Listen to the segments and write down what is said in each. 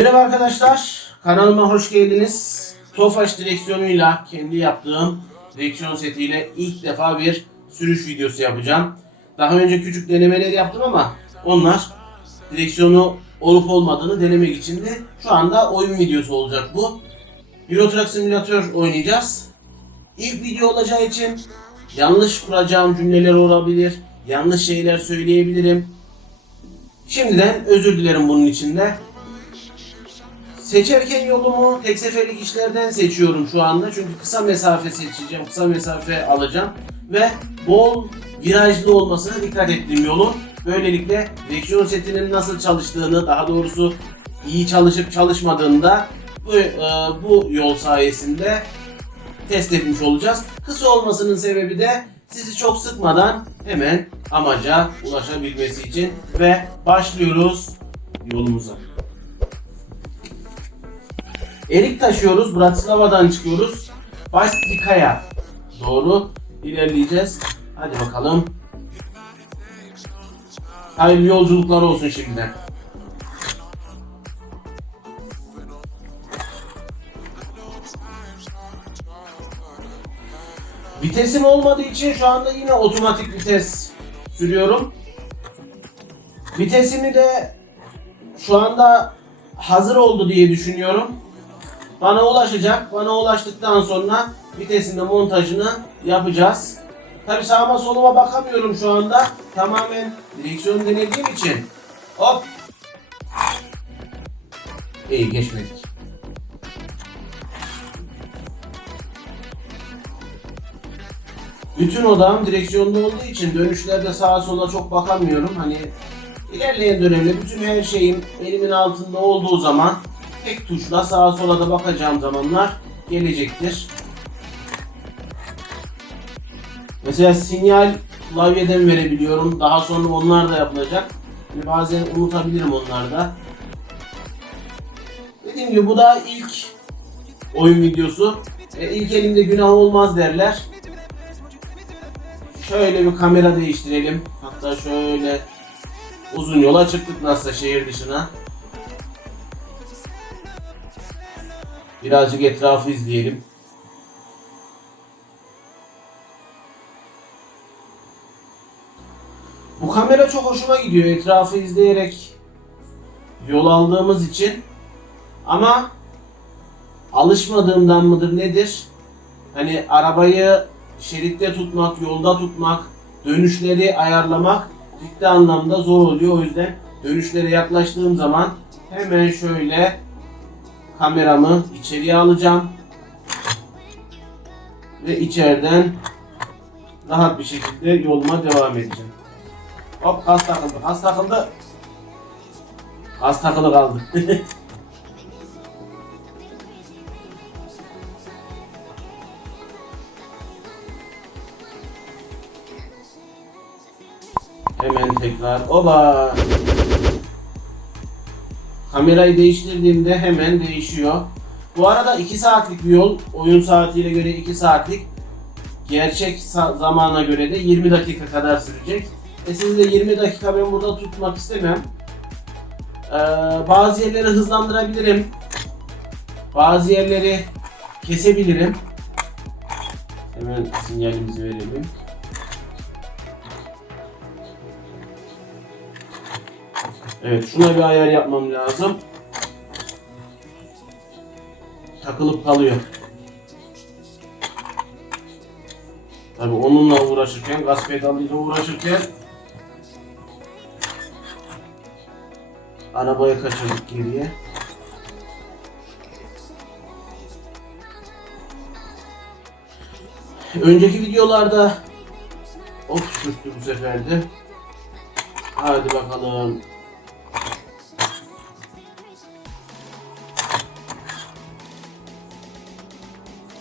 Merhaba arkadaşlar, kanalıma hoş geldiniz. Tofaş direksiyonuyla kendi yaptığım direksiyon setiyle ilk defa bir sürüş videosu yapacağım. Daha önce küçük denemeler yaptım ama onlar direksiyonu olup olmadığını denemek içindi. Şu anda oyun videosu olacak bu. Euro Truck Simulator oynayacağız. İlk video olacağı için yanlış kuracağım cümleler olabilir, yanlış şeyler söyleyebilirim. Şimdiden özür dilerim bunun için de. Seçerken yolumu tek seferlik işlerden seçiyorum şu anda. Çünkü kısa mesafe seçeceğim, kısa mesafe alacağım. Ve bol virajlı olmasına dikkat ettim yolun. Böylelikle direksiyon setinin nasıl çalıştığını, daha doğrusu iyi çalışıp çalışmadığını da bu, e, bu yol sayesinde test etmiş olacağız. Kısa olmasının sebebi de sizi çok sıkmadan hemen amaca ulaşabilmesi için ve başlıyoruz yolumuza. Erik taşıyoruz. Bratislava'dan çıkıyoruz. Bastikaya doğru ilerleyeceğiz. Hadi bakalım. Hayırlı yolculuklar olsun şimdiden. Vitesim olmadığı için şu anda yine otomatik vites sürüyorum. Vitesimi de şu anda hazır oldu diye düşünüyorum. Bana ulaşacak. Bana ulaştıktan sonra vitesinde montajını yapacağız. Tabi sağıma soluma bakamıyorum şu anda. Tamamen direksiyon denediğim için. Hop. İyi geçmedik. Bütün odağım direksiyonda olduğu için dönüşlerde sağa sola çok bakamıyorum. Hani ilerleyen dönemde bütün her şeyim elimin altında olduğu zaman tek tuşla sağa sola da bakacağım zamanlar gelecektir. Mesela sinyal klavyeden verebiliyorum. Daha sonra onlar da yapılacak. Yani bazen unutabilirim onlar da. Dediğim gibi bu da ilk oyun videosu. E, ilk elimde günah olmaz derler. Şöyle bir kamera değiştirelim. Hatta şöyle uzun yola çıktık nasılsa şehir dışına. Birazcık etrafı izleyelim. Bu kamera çok hoşuma gidiyor etrafı izleyerek yol aldığımız için. Ama alışmadığımdan mıdır nedir? Hani arabayı şeritte tutmak, yolda tutmak, dönüşleri ayarlamak ciddi anlamda zor oluyor. O yüzden dönüşlere yaklaştığım zaman hemen şöyle kameramı içeriye alacağım. Ve içeriden rahat bir şekilde yoluma devam edeceğim. Hop gaz takıldı. Gaz takıldı. Gaz takılı kaldı. Hemen tekrar. Oba. Kamerayı değiştirdiğimde hemen değişiyor. Bu arada 2 saatlik bir yol. Oyun saatiyle göre 2 saatlik. Gerçek zamana göre de 20 dakika kadar sürecek. E sizi de 20 dakika ben burada tutmak istemem. Ee, bazı yerleri hızlandırabilirim. Bazı yerleri kesebilirim. Hemen sinyalimizi verelim. Evet şuna bir ayar yapmam lazım. Takılıp kalıyor. Tabi onunla uğraşırken, gaz pedalıyla uğraşırken arabayı kaçırdık geriye. Önceki videolarda of sürttü bu sefer de. Hadi bakalım.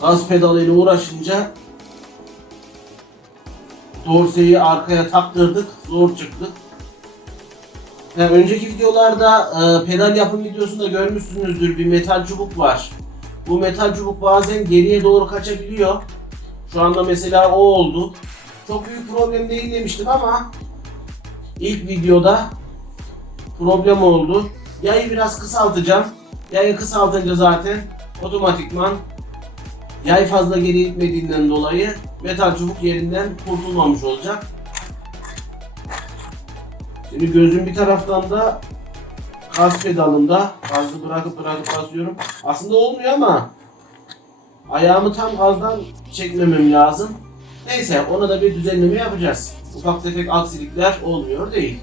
Gaz pedalıyla uğraşınca dorseyi arkaya taktırdık. Zor çıktık. Yani önceki videolarda e, pedal yapım videosunda görmüşsünüzdür bir metal çubuk var. Bu metal çubuk bazen geriye doğru kaçabiliyor. Şu anda mesela o oldu. Çok büyük problem değil demiştim ama ilk videoda problem oldu. Yayı biraz kısaltacağım. Yayı kısaltınca zaten otomatikman yay fazla geri itmediğinden dolayı metal çubuk yerinden kurtulmamış olacak. Şimdi gözüm bir taraftan da gaz pedalında gazı bırakıp bırakıp basıyorum. Aslında olmuyor ama ayağımı tam gazdan çekmemem lazım. Neyse ona da bir düzenleme yapacağız. Ufak tefek aksilikler olmuyor değil.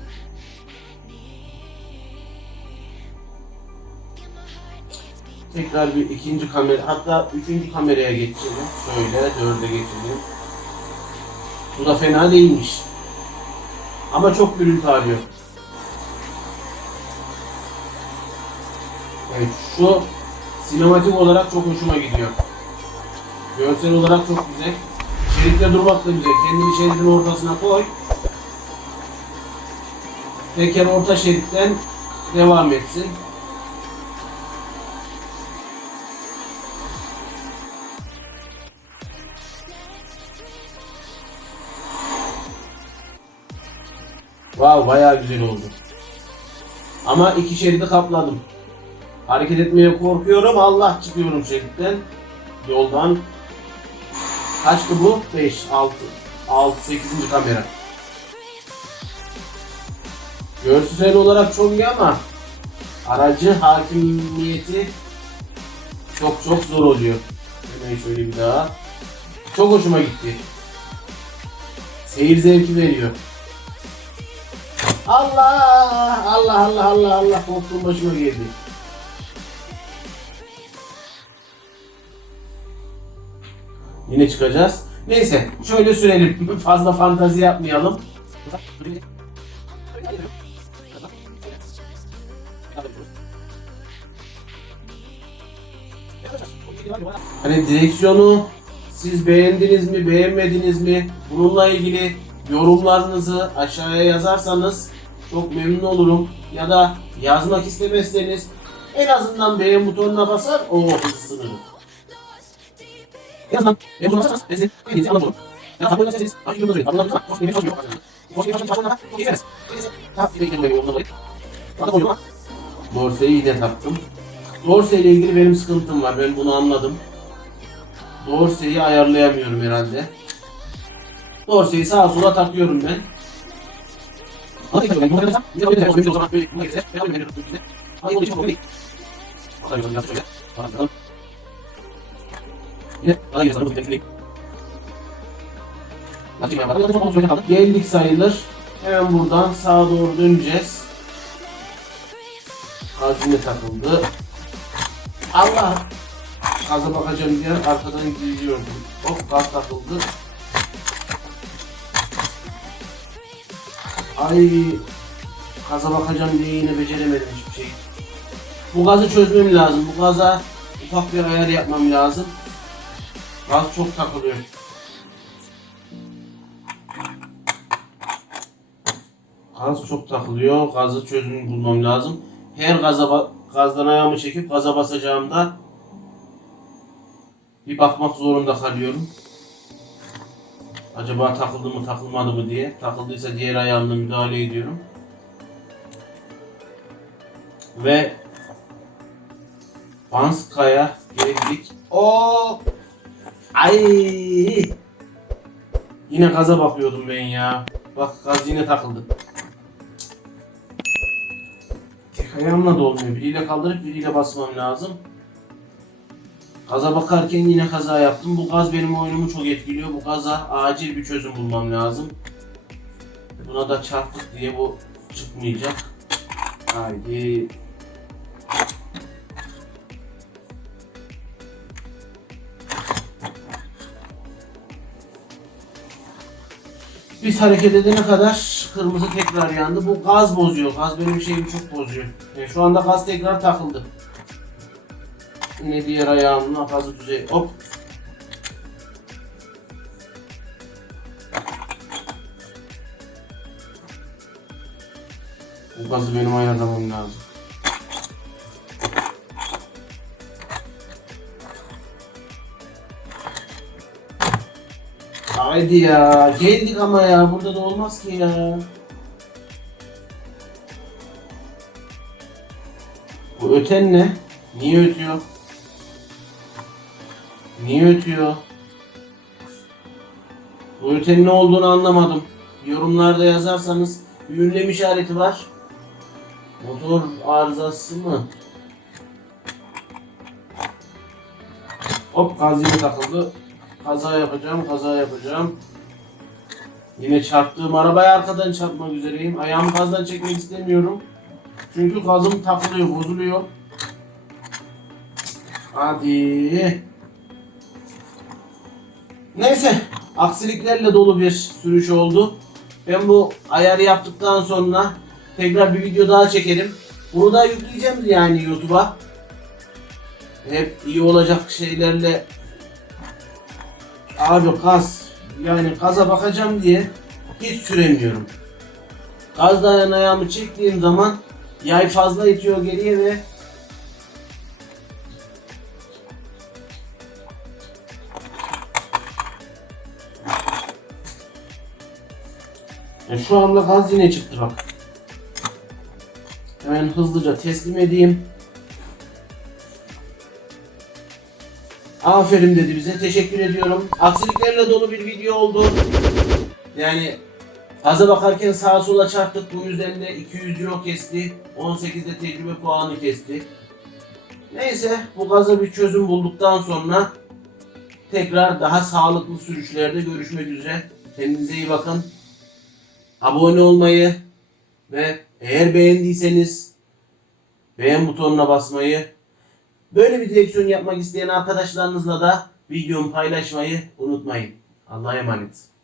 Tekrar bir ikinci kamera hatta üçüncü kameraya geçelim. Şöyle dörde geçelim. Bu da fena değilmiş. Ama çok gürültü arıyor. Evet şu sinematik olarak çok hoşuma gidiyor. Görsel olarak çok güzel. Şeritte durmak da güzel. Kendini şeridin ortasına koy. Teker orta şeritten devam etsin. Wow bayağı güzel oldu. Ama iki şeridi kapladım. Hareket etmeye korkuyorum. Allah çıkıyorum şeritten. Yoldan. Kaçtı bu? 5, 6, 6, 8. kamera. Görsel olarak çok iyi ama aracı hakimiyeti çok çok zor oluyor. Hemen şöyle bir daha. Çok hoşuma gitti. Seyir zevki veriyor. Allah! Allah Allah Allah Allah korktuğum başıma geldi. Yine çıkacağız. Neyse şöyle sürelim. Fazla fantazi yapmayalım. Hani direksiyonu siz beğendiniz mi, beğenmediniz mi? Bununla ilgili yorumlarınızı aşağıya yazarsanız çok memnun olurum. Ya da yazmak istemezseniz en azından beğen butonuna basar o hızlanırım. En azından beğen butonuna basarsanız ben size beğendiğinizi anlamış olurum. Ya tabi oynarsanız hangi yorumda söyleyin. Abone olursanız çok yemeği çalışmıyor. Çok yemeği çalışmıyor. Çok yemeği çalışmıyor. Ha, bir de ilgili yorumlar olayım. Bana koydum ama. Dorse'yi yine taktım. Dorse ile ilgili benim sıkıntım var. Ben bunu anladım. Dorse'yi ayarlayamıyorum herhalde. Dorse'yi sağa sola takıyorum ben. Ben bunu yapacağım. Bir de böyle bir o zaman böyle buna alayım ben de. Ama yolda hiç değil. Bakalım yolda yapacağız şöyle. Bakalım bakalım. Yine bana sanırım bu temsil değil. Lastik ayarları. Yolda çok şöyle kaldı. Geldik sayılır. Hemen buradan sağa doğru döneceğiz. Kalbime takıldı. Allah! Gaza bakacağım diye arkadan gidiyordum. Hop gaz takıldı. Ay gaza bakacağım diye yine beceremedim hiçbir şey. Bu gazı çözmem lazım. Bu gaza ufak bir ayar yapmam lazım. Gaz çok takılıyor. Gaz çok takılıyor. Gazı çözümünü bulmam lazım. Her gaza gazdan ayağımı çekip gaza basacağımda bir bakmak zorunda kalıyorum. Acaba takıldı mı takılmadı mı diye. Takıldıysa diğer ayağımla müdahale ediyorum. Ve Banska'ya geldik. O Ay! Yine gaza bakıyordum ben ya. Bak gaz yine takıldı. Tek ayağımla da olmuyor. Biriyle kaldırıp biriyle basmam lazım. Gaza bakarken yine kaza yaptım. Bu gaz benim oyunumu çok etkiliyor. Bu gaza acil bir çözüm bulmam lazım. Buna da çarptık diye bu çıkmayacak. Haydi. Biz hareket edene kadar kırmızı tekrar yandı. Bu gaz bozuyor. Gaz benim şeyimi çok bozuyor. E, şu anda gaz tekrar takıldı. Yine diğer ayağımla gazı düzey. Hop. Bu gazı benim ayarlamam lazım. Haydi ya. Geldik ama ya. Burada da olmaz ki ya. Bu öten ne? Niye ötüyor? Niye ötüyor? Bu ötenin ne olduğunu anlamadım. Yorumlarda yazarsanız bir işareti var. Motor arızası mı? Hop gaz yine takıldı. Kaza yapacağım, kaza yapacağım. Yine çarptığım arabaya arkadan çarpmak üzereyim. Ayağımı gazdan çekmek istemiyorum. Çünkü gazım takılıyor, bozuluyor. Hadi. Neyse, aksiliklerle dolu bir sürüş oldu. Ben bu ayarı yaptıktan sonra tekrar bir video daha çekerim. Bunu da yükleyeceğim yani YouTube'a. Hep iyi olacak şeylerle Abi gaz yani gaza bakacağım diye hiç süremiyorum. Gaz dayan çektiğim zaman yay fazla itiyor geriye ve E şu anda gaz yine çıktı bak. Hemen hızlıca teslim edeyim. Aferin dedi bize. Teşekkür ediyorum. Aksiliklerle dolu bir video oldu. Yani gaza bakarken sağa sola çarptık. Bu yüzden de 200 euro kesti. 18'de tecrübe puanı kesti. Neyse bu gaza bir çözüm bulduktan sonra tekrar daha sağlıklı sürüşlerde görüşmek üzere. Kendinize iyi bakın. Abone olmayı ve eğer beğendiyseniz beğen butonuna basmayı Böyle bir direksiyon yapmak isteyen arkadaşlarınızla da videomu paylaşmayı unutmayın. Allah'a emanet.